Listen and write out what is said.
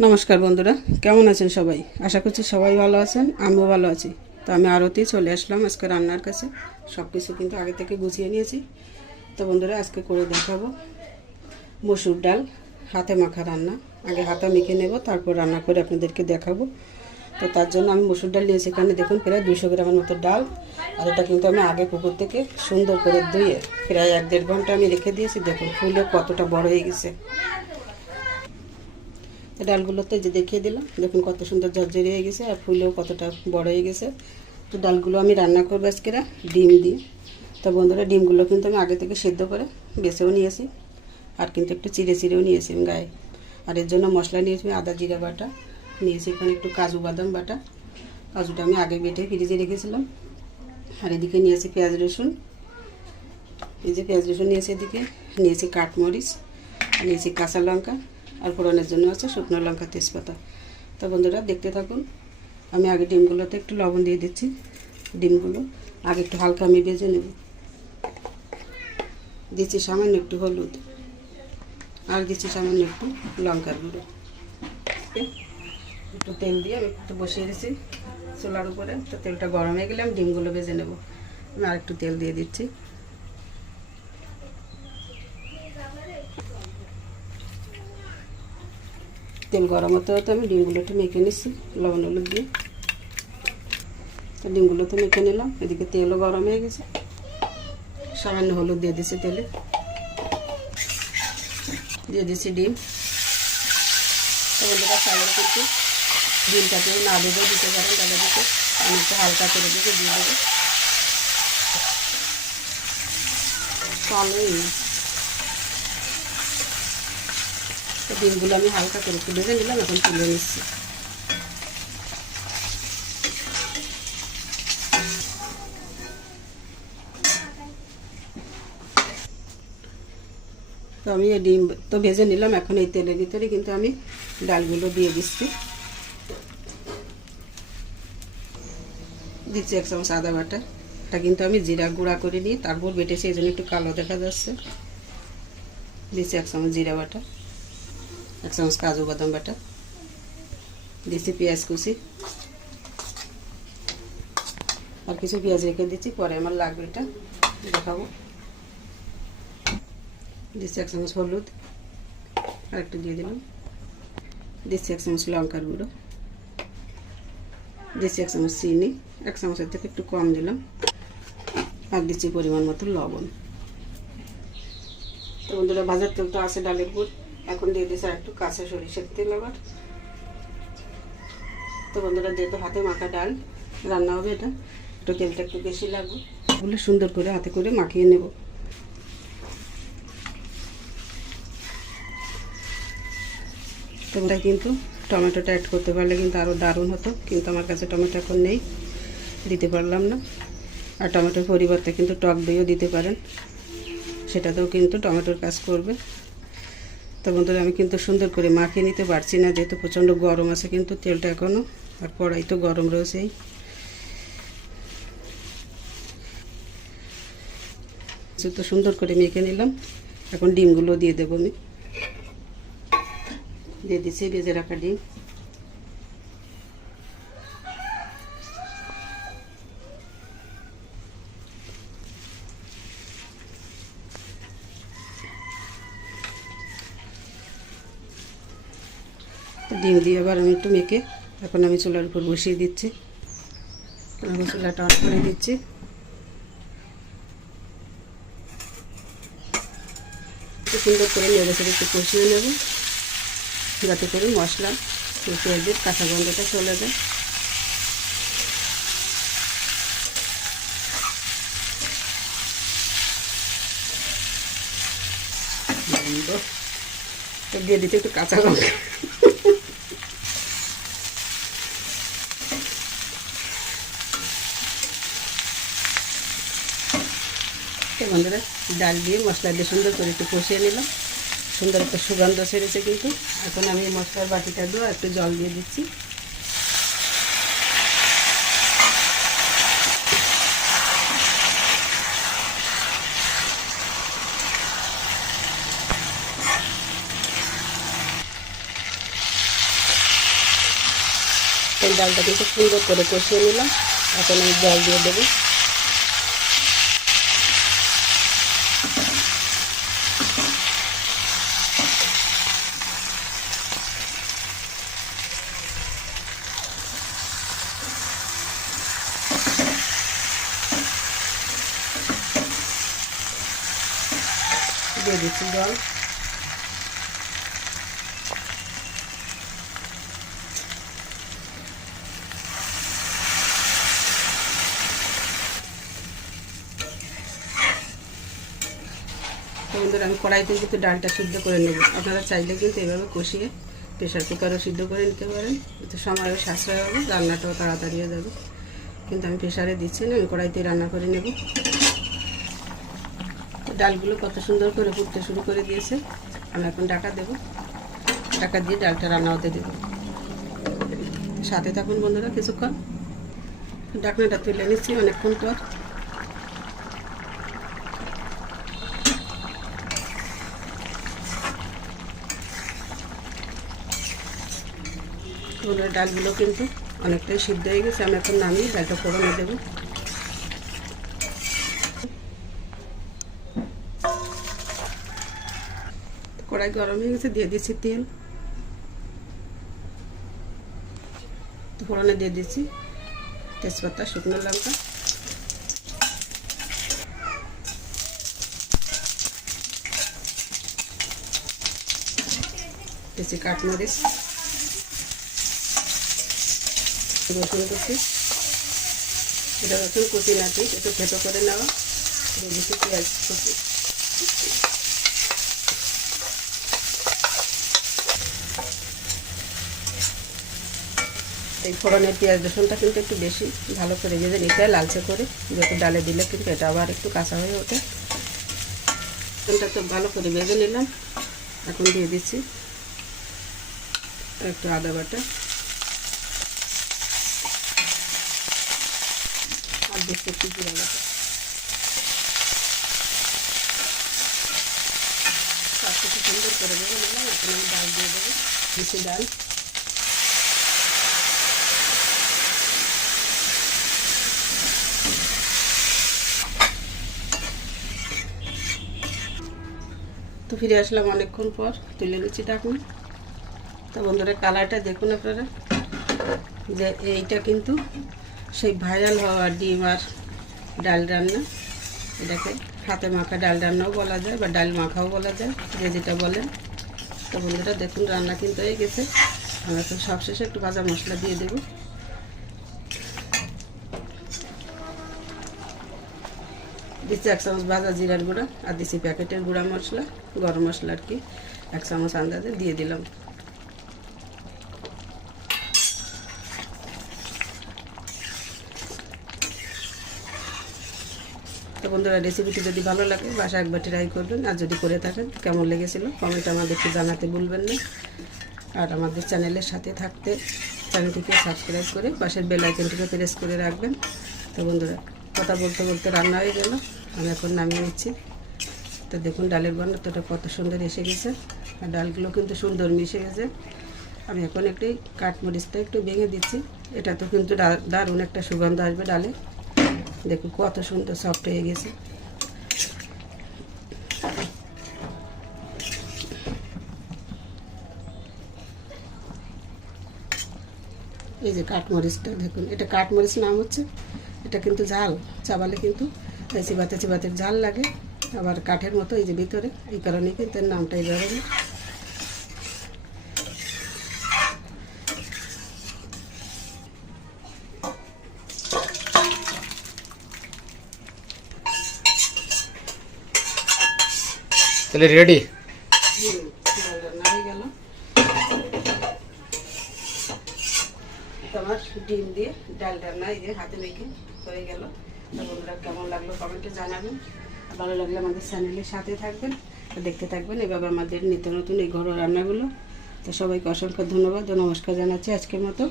নমস্কার বন্ধুরা, কেমন আছেন সবাই? আশা করছি সবাই ভালো আছেন, আমিও ভালো আছি। তো আমি আরতি চলে আসলাম আজকে রান্নার কাছে। সব কিছু কিন্তু আগে থেকে গুছিয়ে নিয়েছি। তো বন্ধুরা, আজকে করে দেখাবো মসুর ডাল হাতে মাখা রান্না। আগে হাতে মেখে নেব, তারপর রান্না করে আপনাদেরকে দেখাবো। তো তার জন্য আমি মসুর ডাল নিয়েছি, এখানে দেখুন প্রায় 200 গ্রামের মতো ডাল। আর এটা কিন্তু আমি আগে পুকুর থেকে সুন্দর করে ধুয়ে প্রায় 1-1.5 ঘন্টা আমি রেখে দিয়েছি। দেখুন ফুলে কতটা বড় হয়ে গেছে। ডালগুলোতে যে দেখিয়ে দিলাম, দেখুন কত সুন্দর ঝরঝরে হয়ে গেছে আর ফুলেও কতটা বড় হয়ে গেছে। তো ডালগুলো আমি রান্না করবো আজকে ডিম দিয়ে। তো বন্ধুরা, ডিমগুলো কিন্তু আমি আগে থেকে সেদ্ধ করে বেছেও নিয়েছি, আর কিন্তু একটু চিড়ে চিড়েও নিয়েছি গায়ে। আর এর জন্য মশলা নিয়েছি আদা জিরা বাটা, নিয়েছি এখানে একটু কাজু বাদাম বাটা। কাজুটা আমি আগে বেটে ফ্রিজে রেখেছিলাম। আর এদিকে নিয়েছি পেঁয়াজ রসুন, এই যে পেঁয়াজ রসুন নিয়েছি। এদিকে নিয়েছি কাঠমরিচ, নিয়েছি কাঁচা লঙ্কা, আর ফোড়নের জন্য আছে শুকনো লঙ্কা তেজপাতা। তো বন্ধুরা, দেখতে থাকুন। আমি আগে ডিমগুলোতে একটু লবণ দিয়ে দিচ্ছি। ডিমগুলো আগে একটু হালকা আমি ভেজে নেব। দিচ্ছি সামান্য একটু হলুদ, আর দিচ্ছি সামান্য একটু লঙ্কার গুঁড়ো। একটু তেল দিয়ে আমি একটু বসিয়ে দিচ্ছি চুলার উপরে। তো তেলটা গরম হয়ে গেলে আমি ডিমগুলো ভেজে নেব। আমি আর একটু তেল দিয়ে দিচ্ছি। তেল গরম হতে হতে আমি ডিমগুলো একটু মেখে নিচ্ছি লবণ হলুদ দিয়ে। তো ডিমগুলো তো মেখে নিলাম। এদিকে তেলও গরম হয়ে গেছে, সামান্য হলুদ দিয়ে দিচ্ছি তেলে, দিয়ে দিচ্ছি ডিম। তো বন্ধুরা, চালের কিন্তু ডিমটাকেও না ভেজেও দিতে পারেন, ডালের দিকে আমি একটু হালকা করে দিয়ে দেবো। তাহলে তো ডিমগুলো আমি হালকা করে একটু ভেজে নিলাম, এখন তুলে নিচ্ছি। তো আমি এই ডিম তো ভেজে নিলাম, এখন এই তেলের ভিতরে কিন্তু আমি ডালগুলো দিয়ে দিচ্ছি। দিচ্ছি 1 চামচ আদা বাটা। এটা কিন্তু আমি জিরা গুঁড়া করে নিয়ে তারপর বেটেছি, এই জন্য একটু কালো দেখা যাচ্ছে। দিচ্ছি 1 চামচ জিরা বাটা, 1 চামচ কাজু বাদাম বাটা, দিচ্ছি পেঁয়াজ কুচি, আর কিছু পেঁয়াজ রেখে দিচ্ছি, পরে আমার লাগবে এটা দেখাবো। দিচ্ছি 1 চামচ হলুদ, আর একটু দিয়ে দিলাম। দিচ্ছি 1 চামচ লঙ্কার গুঁড়ো, দিচ্ছি 1 চামচ চিনি, 1 চামচের থেকে একটু কম দিলাম, আর দিচ্ছি পরিমাণ মতো লবণ। তো বন্ধুরা, ভাজার তেল তো আছে ডালের উপর, এখন দিয়ে দিচ্ছি আর একটু কাঁচা সরিষার তেল আবার। তো বন্ধুরা, যেহেতু হাতে মাখা ডাল রান্না হবে, এটা একটু তেলটা একটু বেশি লাগবে বলে সুন্দর করে হাতে করে মাখিয়ে নেব। তোমরা কিন্তু টমেটোটা অ্যাড করতে পারলে কিন্তু আরও দারুণ হতো, কিন্তু আমার কাছে টমেটো এখন নেই, দিতে পারলাম না। আর টমেটোর পরিবর্তে কিন্তু টক দইও দিতে পারেন, সেটাতেও কিন্তু টমেটোর কাজ করবে। তো বন্ধুরা, আমি কিন্তু সুন্দর করে মাখিয়ে নিতে পারছি না, যেহেতু প্রচণ্ড গরম আছে কিন্তু তেলটা এখনও, আর কড়াই তো গরম রয়েছেই। তো সুন্দর করে মেখে নিলাম, এখন ডিমগুলো দিয়ে দেবো আমি। দিয়ে দিচ্ছি ভেজে রাখা ডিম। ডিম দিয়ে আবার আমি একটু মেখে এখন আমি চুলার উপর বসিয়ে দিচ্ছি। আমি চুলাটা অন করে দিচ্ছি। একটু সুন্দর করে নেড়ে ছেড়ে একটু কষিয়ে নেব, যাতে করে মশলা পেঁয়াজের কাঁচা গন্ধটা চলে যায়। তো দিয়ে দিচ্ছি একটু কাঁচা লঙ্কা। বন্ধুরা, ডাল দিয়ে মশলা দিয়ে সুন্দর করে একটু কষিয়ে নিলাম, সুন্দর একটা সুগন্ধ ছেড়েছে কিন্তু। এখন আমি মশলার বাটিটা দিয়ে একটু জল দিয়ে দিচ্ছি। এই ডালটা কিন্তু সুন্দর করে কষিয়ে নিলাম। এখন আমি জল দিয়ে দেবো। দিয়ে দিচ্ছি জল। বন্ধুরা আমি কড়াইতে কিন্তু ডালটা সিদ্ধ করে নেব। আপনারা চাইলে কিন্তু এভাবে কষিয়ে প্রেশার কুকারও সিদ্ধ করে নিতে পারেন, এতে সময়ও সাশ্রয় হবে, রান্নাটাও তাড়াতাড়ি হয়ে যাবে। কিন্তু আমি প্রেশারে দিচ্ছি না, আমি কড়াইতে রান্না করে নেব। ডালগুলো কত সুন্দর করে ফুটতে শুরু করে দিয়েছে। আমি এখন ঢাকা দেব, ঢাকা দিয়ে ডালটা রান্না হতে দেব। সাথে থাকুন বন্ধুরা কিছুক্ষণ। ঢাকনাটা তুলে নিচ্ছি অনেকক্ষণ পর। ডালগুলো কিন্তু অনেকটাই সিদ্ধ হয়ে গেছে। আমি এখন নামিয়ে ডালটা ফোড়নে দেবো। কড়াই গরম হয়ে গেছে, দিয়ে দিচ্ছি তেল। ফোড়নে দিয়ে দিচ্ছি তেজপাতা, শুকনো লঙ্কা, দিচ্ছি কাঠমরিচ, রসুন কুচি। এটা রসুন কুচি নাটি একটু থেতো করে নেওয়া। দিয়ে দিচ্ছি পেঁয়াজ কুচি। এই ফোড়নের পেঁয়াজ রসুনটা কিন্তু একটু বেশি ভালো করে ভেজে নিতে হয়, লালচে করে, যেহেতু ডালে দিলে কিন্তু এটা আবার একটু কাঁচা হয়ে ওঠে। রসুনটা তো ভালো করে ভেজে নিলাম। এখন দিয়ে দিচ্ছি একটু আদা বাটা, আর দিচ্ছি একটু জিরা বাটা। সব কিছু সুন্দর করে ভেজে নিলাম। এখন আমি ডাল দিয়ে দেবো। দিচ্ছি ডাল। তো ফিরে আসলাম অনেকক্ষণ পর, তুলে নিচ্ছি ঢাকনা। তো বন্ধুরা কালারটা দেখুন আপনারা, যে এইটা কিন্তু সেই ভাইরাল হওয়া ডিম আর ডাল রান্না। এটাকে হাতে মাখা ডাল রান্নাও বলা যায়, বা ডাল মাখাও বলা যায়, যে যেটা বলেন। তো বন্ধুরা দেখুন রান্না কিন্তু হয়ে গেছে। আমরা এখন সবশেষে একটু ভাজা মশলা দিয়ে দেবো। দিচ্ছি 1 চামচ ভাজা জিরার গুঁড়া, আর দিচ্ছি প্যাকেটের গুঁড়া মশলা, গরম মশলা আর কি 1 চামচ আন্দাজে দিয়ে দিলাম। তো বন্ধুরা রেসিপিটি যদি ভালো লাগে বাসায় একবার ট্রাই করবেন, আর যদি করে থাকেন কেমন লেগেছিল কমেন্ট আমাদেরকে জানাতে ভুলবেন না। আর আমাদের চ্যানেলের সাথে থাকতে চ্যানেলটিকে সাবস্ক্রাইব করে পাশের বেল আইকনটিকে প্রেস করে রাখবেন। তো বন্ধুরা কথা বলতে বলতে রান্না হয়ে গেল, আমি এখন নামিয়ে নিচ্ছি। তো দেখুন ডালের গন্ধটা কত সুন্দর এসে গেছে, আর ডালগুলো কিন্তু সুন্দর মিশে গেছে। আমি এখন একটু কাঠমরিচটা একটু ভেঙে দিচ্ছি। এটা তো কিন্তু দারুণ একটা সুগন্ধ আসবে ডালে। দেখুন কত সুন্দর সফট হয়ে গেছে। এই যে কাঠমরিচটা দেখুন, এটা কাঠমরিচ নাম হচ্ছে। এটা কিন্তু ঝাল, চাবালে কিন্তু চিবাতে চিবাতে ঝাল লাগে, আবার কাঠের মতো এই যে ভিতরে, এই কারণে কিন্তু এর নামটা এইভাবে। তাহলে রেডি। রান্না হয়ে গেল। তোমার ডিম দিয়ে ডাল রান্না এই যে হাতে মেখে হয়ে গেল। তো বন্ধুরা কেমন লাগলো কমেন্টে জানাবেন। ভালো লাগলে আমাদের চ্যানেলের সাথে থাকবেন, দেখতে থাকবেন এভাবে আমাদের নিত্য নতুন এই ঘরোয়া রান্নাগুলো। তো সবাইকে অসংখ্য ধন্যবাদ ও নমস্কার জানাচ্ছি আজকের মতো।